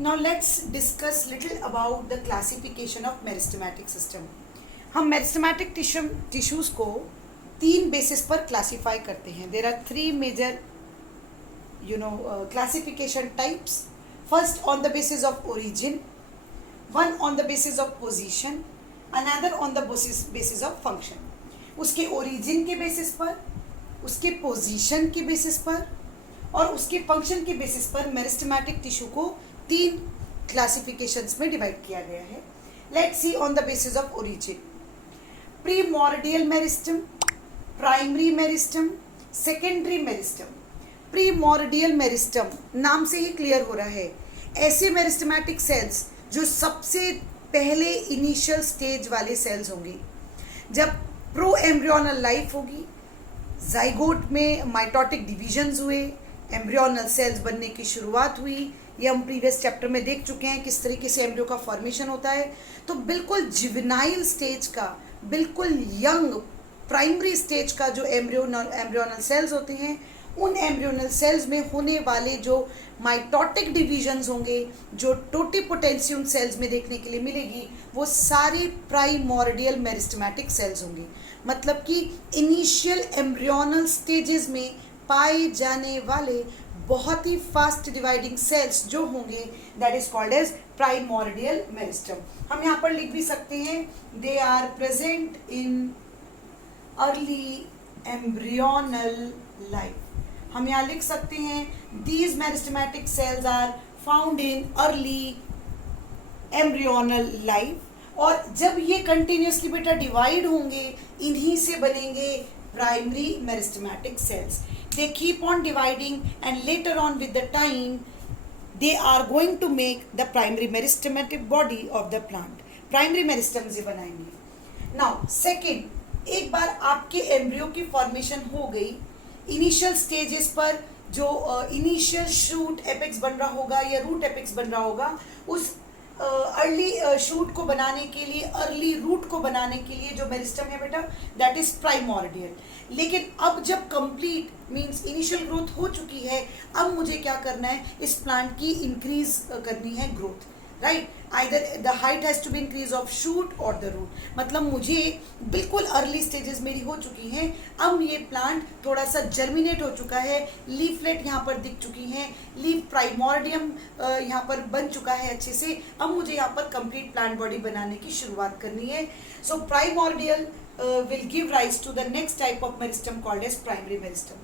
Now let's discuss little about the classification of meristematic system. हम meristematic tissues को 3 basis पर classify करते हैं. There are 3 major classification types. First on the basis of origin, one on the basis of position, another on the basis of function. उसके origin के basis पर, उसके position के basis पर और उसके function के basis पर मेरिस्टेमेटिक टिश्यू को 3 क्लासिफिकेशंस में डिवाइड किया गया है. Let's see on the basis of origin. Primordial meristem, primary meristem, secondary meristem. Primordial meristem नाम से ही क्लियर हो रहा है, ऐसे मेरिस्टेमेटिक सेल्स जो सबसे पहले इनिशियल स्टेज वाले सेल्स होंगे. जब प्रो एम्ब्रियोनल लाइफ होगी, जाइगोट में माइटोटिक डिविजन्स हुए, एम्ब्रियोनल सेल्स बनने की शुरुआत हुई. ये हम प्रीवियस चैप्टर में देख चुके हैं किस तरीके से एम्ब्रियो का फॉर्मेशन होता है. तो बिल्कुल जुवेनाइल स्टेज का, बिल्कुल यंग प्राइमरी स्टेज का जो एम्ब्रियोनल सेल्स होते हैं, उन एम्ब्रियोनल सेल्स में होने वाले जो माइटोटिक डिविजन्स होंगे, जो टोटिपोटेंशियम सेल्स में देखने के लिए मिलेगी, वो सारी प्राइमोर्डियल मेरिस्टेमेटिक सेल्स होंगे. मतलब कि इनिशियल एम्ब्रियोनल स्टेजेस में पाए जाने वाले बहुत ही फास्ट डिवाइडिंग सेल्स जो होंगे, that is called as primordial meristem. हम यहाँ पर लिख भी सकते हैं, they are present in early embryonal life. हम यहाँ लिख सकते हैं, these meristematic cells are found in early embryonal life. और जब ये कंटिन्यूसली बेटा डिवाइड होंगे, इन्हीं से बनेंगे primary meristematic cells. They keep on dividing and later on with the time they are going to make the primary meristematic body of the plant. Primary meristems ये बनाएंगे. Now second, एक बार आपके embryo की formation हो गई, initial stages पर जो initial shoot apex बन रहा होगा या रूट एपेक्स बन रहा होगा, उस अर्ली शूट को बनाने के लिए, अर्ली रूट को बनाने के लिए जो मेरिस्टम है बेटा, दैट इज प्राइमोर्डियल. लेकिन अब जब कंप्लीट मींस इनिशियल ग्रोथ हो चुकी है, अब मुझे क्या करना है, इस प्लांट की इंक्रीज करनी है growth, right. Either the height has to be increase of shoot और द रूट. मतलब मुझे बिल्कुल अर्ली स्टेजेस मेरी हो चुकी हैं, अब ये प्लांट थोड़ा सा जर्मिनेट हो चुका है, लीफलेट यहाँ पर दिख चुकी हैं, लीफ प्राइमोर्डियम यहाँ पर बन चुका है अच्छे से. अब मुझे यहाँ पर कंप्लीट प्लांट बॉडी बनाने की शुरुआत करनी है. सो primordial will give rise to the next type of meristem called as primary meristem.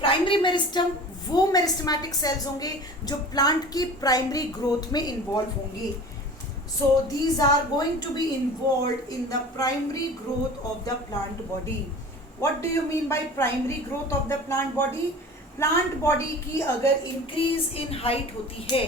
Primary meristem वो मेरिस्टेमेटिक सेल्स होंगे जो प्लांट की प्राइमरी ग्रोथ में इन्वॉल्व होंगे. So these are going to be involve in the primary growth of the plant body. What do you mean by primary growth of the plant body? Plant body की अगर increase in height होती है,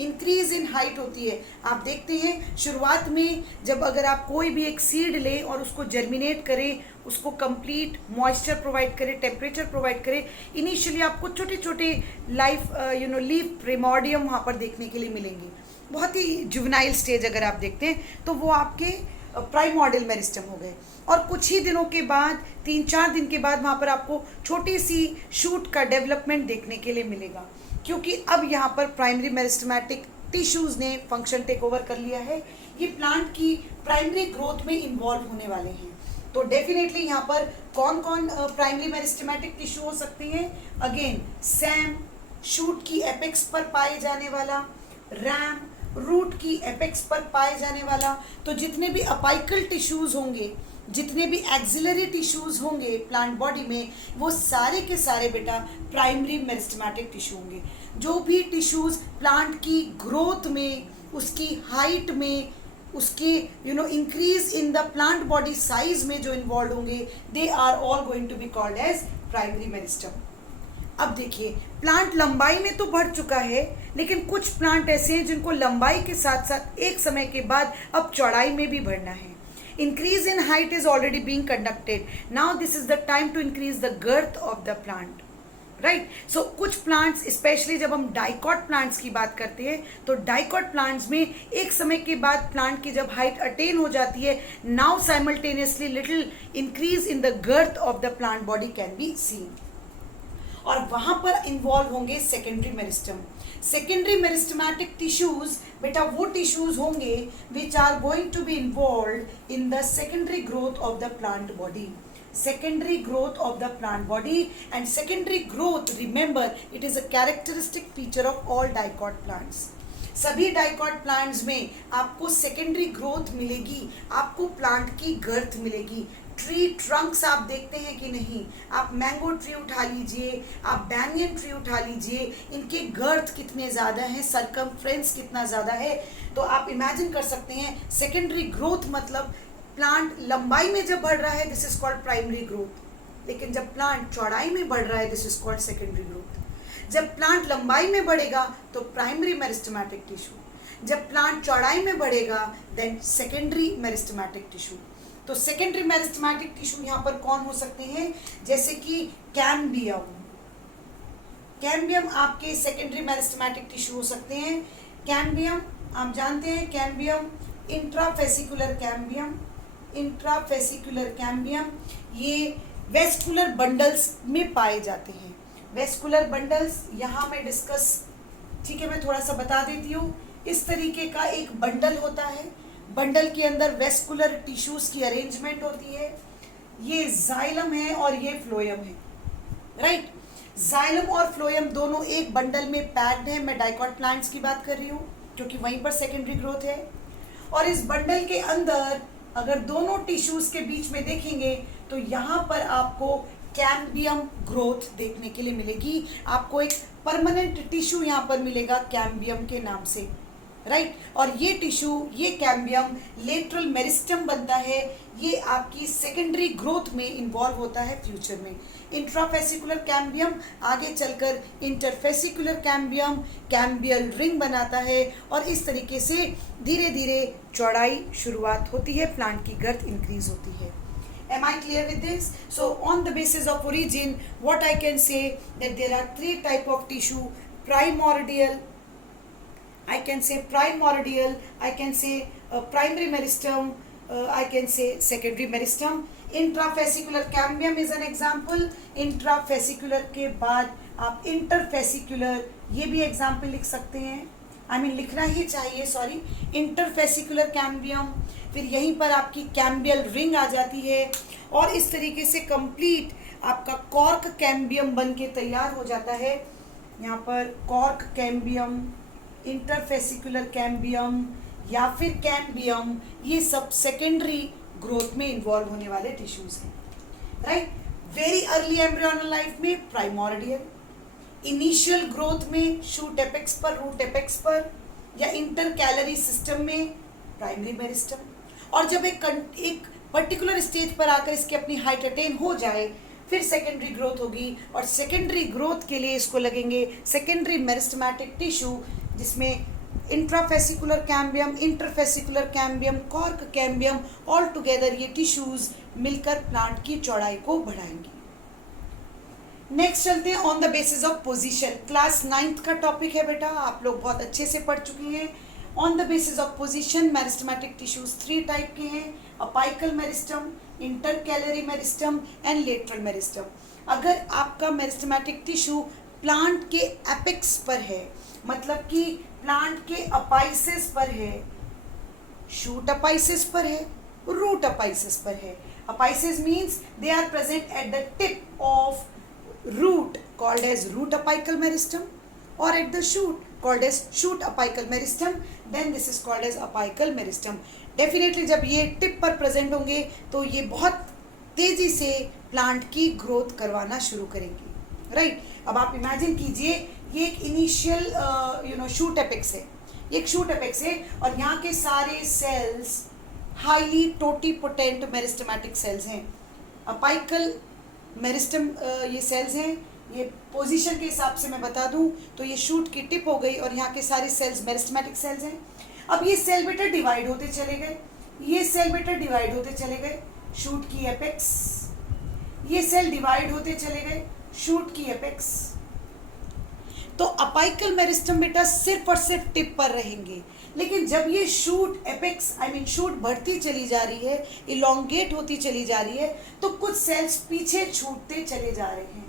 increase in height होती है, आप देखते हैं शुरुआत में जब अगर आप कोई भी एक सीड लें और उसको जर्मिनेट करें, उसको कंप्लीट मॉइस्चर प्रोवाइड करें, टेम्परेचर प्रोवाइड करें, इनिशियली आपको छोटे छोटे लीफ प्रिमोर्डियम वहाँ पर देखने के लिए मिलेंगे. बहुत ही जुवेनाइल स्टेज अगर आप देखते हैं तो वो आपके प्राइमोर्डियल मेरिस्टम हो गए. और कुछ ही दिनों के बाद, 3-4 दिन के बाद वहाँ पर आपको छोटी सी शूट का डेवलपमेंट देखने के लिए मिलेगा, क्योंकि अब यहाँ पर प्राइमरी मेरिस्टेमेटिक टिश्यूज ने फंक्शन टेक ओवर कर लिया है. ये प्लांट की प्राइमरी ग्रोथ में इन्वॉल्व होने वाले हैं. तो डेफिनेटली यहाँ पर कौन कौन प्राइमरी मेरिस्टेमेटिक टिश्यू हो सकते हैं? अगेन सैम, शूट की एपेक्स पर पाए जाने वाला, रैम, रूट की एपेक्स पर पाए जाने वाला. तो जितने भी अपाइकल टिश्यूज होंगे, जितने भी एक्सिलरी टिश्यूज होंगे प्लांट बॉडी में, वो सारे के सारे बेटा प्राइमरी मेरिस्टेमेटिक टिश्यू होंगे. जो भी टिश्यूज प्लांट की ग्रोथ में, उसकी हाइट में, उसके increase in the plant body size में जो इन्वॉल्व होंगे, they are all going to be called as primary meristem. अब देखिए, प्लांट लंबाई में तो बढ़ चुका है, लेकिन कुछ प्लांट ऐसे हैं जिनको लंबाई के साथ साथ एक समय के बाद अब चौड़ाई में भी बढ़ना है. Increase in height is already being conducted. Now this is the time to increase the girth of the plant. Right? So कुछ plants, especially जब हम dicot plants की बात करते हैं, तो dicot plants में एक समय के बाद plant की जब height attain हो जाती है, now simultaneously little increase in the girth of the plant body can be seen. और वहाँ पर इन्वॉल्व होंगे secondary meristem. Secondary meristematic tissues बेटा वो टिश्यूज होंगे which are going to be involve in the secondary growth of the plant body. Secondary growth of the plant body, and secondary growth, remember, it is a characteristic feature of all dicot plants. सभी dicot plants में आपको secondary growth मिलेगी, आपको plant की गर्थ मिलेगी. Tree Trunks आप देखते हैं कि नहीं, आप मैंगो ट्री उठा लीजिए, आप बैंगन ट्री उठा लीजिए, इनके गर्थ कितने ज़्यादा हैं, सरकमफ्रेंस कितना ज़्यादा है. तो आप इमेजिन कर सकते हैं सेकेंडरी ग्रोथ मतलब प्लांट लंबाई में जब बढ़ रहा है this is called primary growth, लेकिन जब प्लांट चौड़ाई में बढ़ रहा है this is called secondary growth. जब प्लांट लंबाई में बढ़ेगा तो प्राइमरी मेरिस्टेमेटिक टिश्यू, जब प्लांट चौड़ाई में बढ़ेगा देन सेकेंडरी मेरिस्टेमेटिक टिश्यू. तो सेकेंडरी मेरिस्टेमेटिक टिश्यू यहाँ पर कौन हो सकते हैं, जैसे कि कैम्बियम. कैम्बियम आपके सेकेंडरी मेरिस्टेमेटिक टिश्यू हो सकते हैं. कैम्बियम आप जानते हैं, cambium intrafascicular cambium, intrafascicular cambium ये वेस्कुलर बंडल्स में पाए जाते हैं. वेस्कुलर बंडल्स यहाँ मैं डिस्कस, ठीक है, मैं थोड़ा सा बता देती हूँ. इस तरीके का एक बंडल होता है, बंडल के अंदर वेस्कुलर टिश्यूज की अरेंजमेंट होती है. ये जाइलम है और ये फ्लोएम है, राइट. जाइलम और फ्लोएम दोनों एक बंडल में पैक्ड है. मैं डाइकॉट प्लांट्स की बात कर रही हूँ क्योंकि वहीं पर सेकेंडरी ग्रोथ है. और इस बंडल के अंदर अगर दोनों टिश्यूज के बीच में देखेंगे तो यहाँ पर आपको कैम्बियम ग्रोथ देखने के लिए मिलेगी. आपको एक परमानेंट टिश्यू यहाँ पर मिलेगा कैम्बियम के नाम से, राइट. और ये टिश्यू, ये कैम्बियम लेटरल मेरिस्टम बनता है. ये आपकी सेकेंडरी ग्रोथ में इन्वॉल्व होता है फ्यूचर में. इंट्राफेसिकुलर कैम्बियम आगे चलकर इंटरफेसिकुलर कैम्बियम, कैम्बियल रिंग बनाता है और इस तरीके से धीरे धीरे चौड़ाई शुरुआत होती है, प्लांट की गर्थ इंक्रीज होती है. Am I clear with this? So on the basis of origin, what I can say that there are three type of tissue: primordial, I can say primordial, I can say primary meristem, I can say secondary meristem. Intrafascicular cambium is an example. Intrafascicular के बाद आप interfascicular ये भी example लिख सकते हैं. I mean लिखना ही चाहिए, सॉरी. इंटरफेसिकुलर कैम्बियम, फिर यहीं पर आपकी कैम्बियल रिंग आ जाती है और इस तरीके से कंप्लीट आपका कॉर्क कैम्बियम बन के तैयार हो जाता है. यहाँ पर कॉर्क कैम्बियम, इंटरफेसिकुलर कैम्बियम या फिर कैम्बियम, ये सब सेकेंडरी ग्रोथ में इन्वॉल्व होने वाले टिश्यूज हैं, right. Very early embryonal life में प्राइमोर्डियल, इनिशियल ग्रोथ में शूट एपेक्स पर, रूट एपेक्स पर या इंटर कैलरी सिस्टम में प्राइमरी मेरिस्टम. और जब एक पर्टिकुलर स्टेज पर आकर इसकी अपनी हाइट अटेन हो जाए फिर सेकेंडरी ग्रोथ होगी और सेकेंडरी ग्रोथ के लिए इसको लगेंगे सेकेंडरी मेरिस्टेमेटिक टिश्यू, जिसमें intrafascicular cambium, interfascicular cambium, cork cambium, all together ये टिश्यूज मिलकर प्लांट की चौड़ाई को बढ़ाएंगी. नेक्स्ट चलते हैं on the basis of position. Class 9th का टॉपिक है बेटा, आप लोग बहुत अच्छे से पढ़ चुके हैं. On the basis of position meristematic tissues 3 type के हैं: apical meristem, intercalary meristem and lateral meristem. अगर आपका मेरिस्टेमेटिक टिश्यू प्लांट के एपेक्स पर है, मतलब कि प्लांट के अपाइसिस पर है, शूट अपाइसिस पर है, रूट अपाइसिस पर है. Apices means they are present at the tip of root called as root apical meristem or at the shoot called as shoot apical meristem, then this is called as apical meristem. Definitely जब ये tip पर present होंगे तो ये बहुत तेजी से plant की ग्रोथ करवाना शुरू करेंगे, राइट. अब आप इमेजिन कीजिए ये एक इनिशियल शूट एपेक्स है, ये एक शूट एपेक्स है और यहाँ के सारे cells highly totipotent meristematic cells हैं. अपाइकल मेरिस्टम ये सेल्स हैं. ये पोजीशन के हिसाब से मैं बता दूं तो ये शूट की टिप हो गई और यहाँ के सारे सेल्स मेरिस्टेमेटिक सेल्स हैं. अब ये सेल बेटा डिवाइड होते चले गए, ये सेल बेटा डिवाइड होते चले गए, शूट की एपेक्स, ये सेल डिवाइड होते चले गए, शूट की एपेक्स. तो अपाइकल मेरिस्टम बेटा सिर्फ और सिर्फ टिप पर रहेंगे, लेकिन जब ये शूट एपेक्स शूट बढ़ती चली जा रही है, इलोंगेट होती चली जा रही है, तो कुछ सेल्स पीछे छूटते चले जा रहे हैं.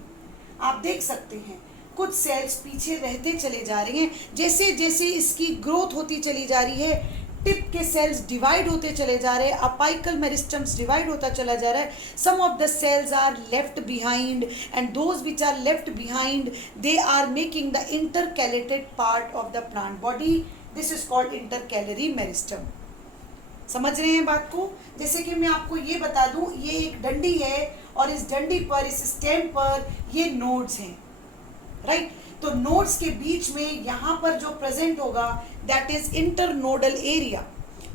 आप देख सकते हैं कुछ सेल्स पीछे रहते चले जा रहे हैं। जैसे जैसे इसकी ग्रोथ होती चली जा रही है, टिप के सेल्स डिवाइड होते चले जा रहे हैं, अपाइकल मेरिस्टम्स डिवाइड होता चला जा रहा है। Some of the cells are left behind and those which are left behind they are making the intercalated part of the plant body. This is called intercalary meristem. समझ रहे हैं बात को? जैसे कि मैं आपको ये बता दूं, ये एक डंडी है और इस डंडी पर, इस स्टेम पर ये नोड्स हैं, राइट? तो नोड्स के बीच में यहाँ पर जो प्रेजेंट होगा दैट इज इंटरनोडल एरिया।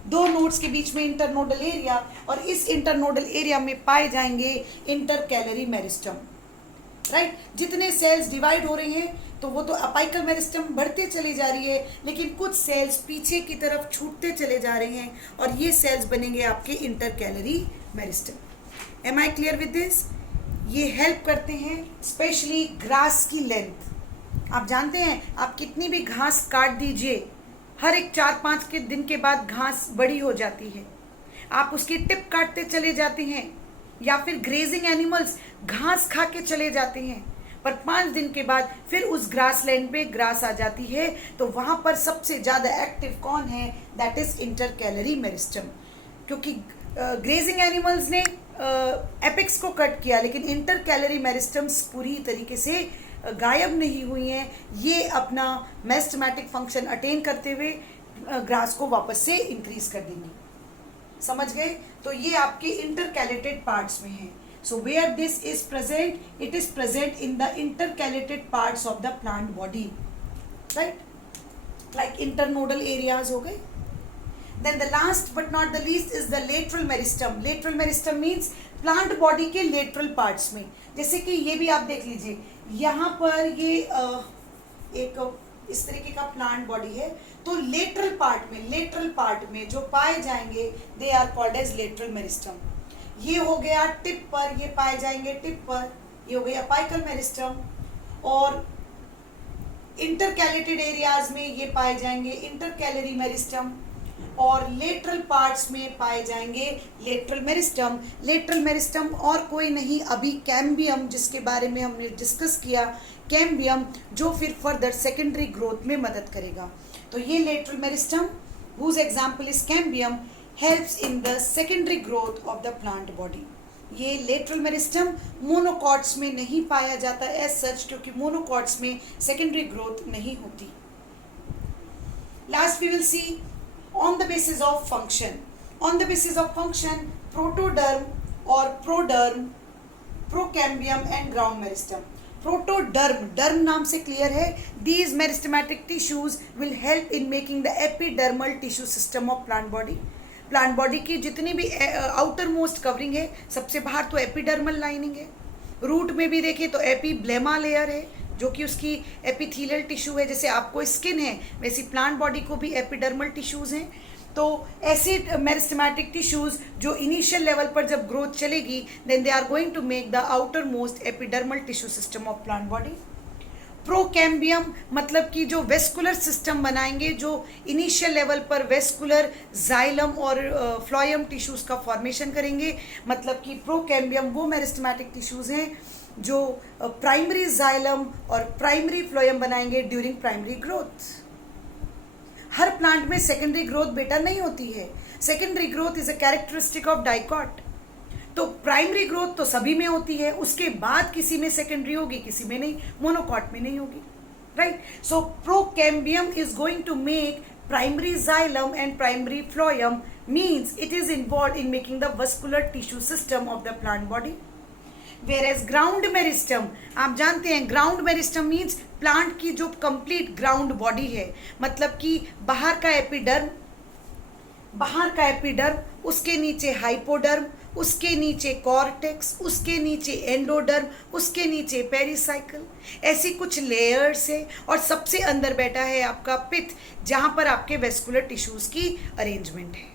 दो नोड्स के बीच में इंटरनोडल एरिया, और इस इंटरनोडल एरिया में पाए जाएंगे इंटरकैलरी मेरिस्टम, राइट? जितने सेल्स डिवाइड हो रही हैं तो वो तो अपाइकल मेरिस्टम बढ़ते चली जा रही है, लेकिन कुछ सेल्स पीछे की तरफ छूटते चले जा रहे हैं और ये सेल्स बनेंगे आपके intercalary meristem. Am I clear with this? ये हेल्प करते हैं स्पेशली ग्रास की लेंथ। आप जानते हैं, आप कितनी भी घास काट दीजिए, हर एक 4-5 के दिन के बाद घास बड़ी हो जाती है। आप उसकी टिप काटते चले जाते हैं, या फिर ग्रेजिंग एनिमल्स घास खा के चले जाते हैं, पर 5 दिन के बाद फिर उस ग्रास लैंड पे ग्रास आ जाती है। तो वहाँ पर सबसे ज़्यादा एक्टिव कौन है? That is intercalary meristem. क्योंकि ग्रेजिंग एनिमल्स ने एपेक्स को कट किया, लेकिन इंटरकैलरी मेरिस्टम्स पूरी तरीके से गायब नहीं हुई हैं। ये अपना मेरिस्टेमेटिक फंक्शन अटेन करते हुए ग्रास को वापस से इंक्रीज कर देंगी। समझ गए? तो ये आपके इंटरकैलेटेड पार्ट्स में है। So where this is present, it is present in the intercalated parts of the plant body, right? Like internodal areas हो गए। Then the last but not the least is the lateral meristem. Lateral meristem means plant body के lateral parts में। जैसे कि ये भी आप देख लीजिए, यहाँ पर ये एक इस तरीके का प्लांट बॉडी है, तो लेटरल पार्ट में जो पाए जाएंगे they are called as lateral meristem. ये हो गया टिप पर, ये पाए जाएंगे टिप पर, ये हो गया अपाइकल मेरिस्टम। और इंटरकैलेटेड एरियाज में ये पाए जाएंगे इंटरकैलरी मेरिस्टम, और लेटरल पार्ट्स में पाए जाएंगे लेटरल मेरिस्टम। लेटरल मेरिस्टम और कोई नहीं, अभी कैम्बियम, जिसके बारे में हमने डिस्कस किया, कैम्बियम, जो फिर फर्दर सेकेंडरी ग्रोथ में मदद करेगा। तो ये lateral meristem, whose example is cambium, helps in the secondary growth of the plant body. ये लेटरल मेरिस्टम मोनोकॉट्स में नहीं पाया जाता एज सच, क्योंकि मोनोकॉट्स में सेकेंडरी ग्रोथ नहीं होती। Last we will see on the basis of function. On the basis of function, protoderm or proderm, procambium and ground meristem. Protoderm, derm नाम से क्लियर है। These meristematic tissues will help in making the epidermal tissue system of plant body. Plant body की जितनी भी outer most covering है, सबसे बाहर तो एपिडर्मल लाइनिंग है। रूट में भी देखें तो एपीब्लेमा लेयर है, जो कि उसकी एपिथेलियल टिश्यू है। जैसे आपको स्किन है, वैसी प्लांट बॉडी को भी एपिडर्मल टिश्यूज़ हैं। तो ऐसे मेरिस्टेमेटिक टिश्यूज़ जो इनिशियल लेवल पर जब ग्रोथ चलेगी, then they are going to make the outermost epidermal tissue system of plant body. Procambium मतलब कि जो वेस्कुलर सिस्टम बनाएंगे, जो इनिशियल लेवल पर वेस्कुलर जाइलम और फ्लोयम टिश्यूज़ का फॉर्मेशन करेंगे। मतलब कि प्रोकैम्बियम वो मेरिस्टेमेटिक टिश्यूज़ हैं जो प्राइमरी जाइलम और प्राइमरी फ्लोयम बनाएंगे ड्यूरिंग प्राइमरी ग्रोथ। हर प्लांट में सेकेंडरी ग्रोथ बेटा नहीं होती है। Secondary growth is a characteristic of dicot. तो प्राइमरी ग्रोथ तो सभी में होती है, उसके बाद किसी में सेकेंडरी होगी, किसी में नहीं, मोनोकॉट में नहीं होगी, right? So procambium is going to make primary xylem and primary phloem, means it is involve in making the vascular tissue system of the plant body. Whereas ground meristem, आप जानते हैं ग्राउंड मेरिस्टम मीन्स प्लांट की जो complete ground body है। मतलब कि बाहर का एपिडर्म, उसके नीचे हाइपोडर्म, उसके नीचे कॉर्टेक्स, उसके नीचे एंडोडर्म, उसके नीचे पेरिसाइकल, ऐसी कुछ लेयर्स है। और सबसे अंदर बैठा है आपका पिथ, जहाँ पर आपके वेस्कुलर टिश्यूज़ की अरेंजमेंट है,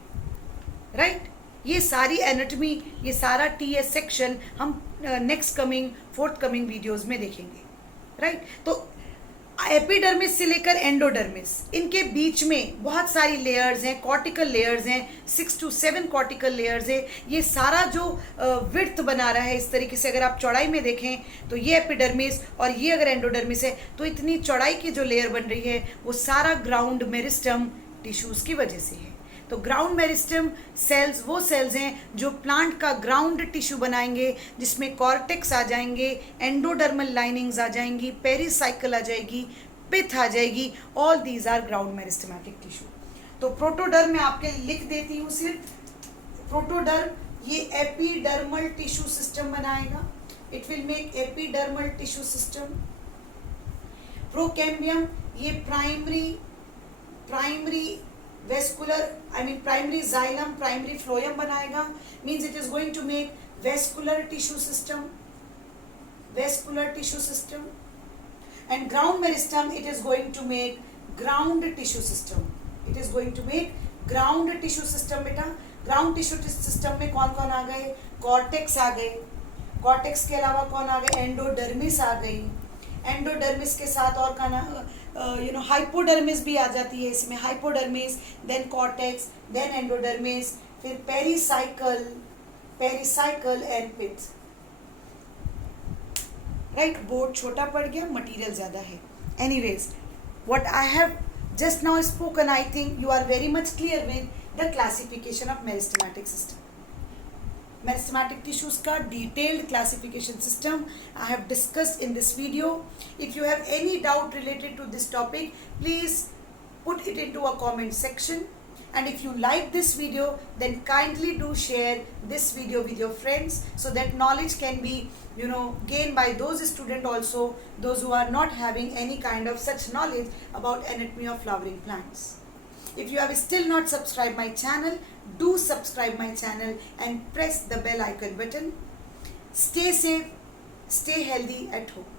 राइट? ये सारी एनाटॉमी, ये सारा टीएस सेक्शन हम next coming fourth coming videos में देखेंगे, राइट? तो एपिडर्मिस से लेकर एंडोडर्मिस, इनके बीच में बहुत सारी लेयर्स हैं, कॉर्टिकल लेयर्स हैं, 6 to 7 कॉर्टिकल लेयर्स है। ये सारा जो विड्थ बना रहा है, इस तरीके से अगर आप चौड़ाई में देखें तो ये एपिडर्मिस और ये अगर एंडोडर्मिस है, तो इतनी चौड़ाई की जो लेयर बन रही है वो सारा ग्राउंड मेरिस्टम टिश्यूज की वजह से है। तो ग्राउंड मेरिस्टम सेल्स वो सेल्स हैं जो प्लांट का ग्राउंड टिश्यू बनाएंगे, जिसमें कॉर्टेक्स आ जाएंगे, एंडोडर्मल लाइनिंग्स आ जाएंगी, पेरिसाइकिल आ जाएगी, पिथ आ जाएगी। All these are ground meristematic tissue. तो प्रोटोडर्म मैं आपके लिख देती हूँ सिर्फ। प्रोटोडर्म ये एपिडर्मल टिश्यू सिस्टम बनाएगा, it will make epidermal tissue system. Procambium ये primary vascular primary xylem, primary phloem बनाएगा, means it is going to make vascular tissue system, and ground meristem it is going to make ground tissue system, बेटा। Ground tissue system में कौन कौन आ गए? Cortex आ गए, cortex के अलावा कौन आ गए? एंडोडर्मिस आ गई, एंडोडर्मिस के साथ और हाइपोडर्मिस भी आ जाती है इसमें, hypodermis, then cortex, then endodermis, फिर pericycle and pith. Right, board छोटा पड़ गया, मटेरियल ज़्यादा है। Anyways, what I have just now spoken, I think you are very much clear with the classification of meristematic system. Meristematic tissues का detailed classification system I have discussed in this video. If you have any doubt related to this topic, please put it into a comment section. And if you like this video, then kindly do share this video with your friends, so that knowledge can be gained by those students also, those who are not having any kind of such knowledge about anatomy of flowering plants. If you have still not subscribed my channel, do subscribe my channel and press the bell icon button. Stay safe, stay healthy at home.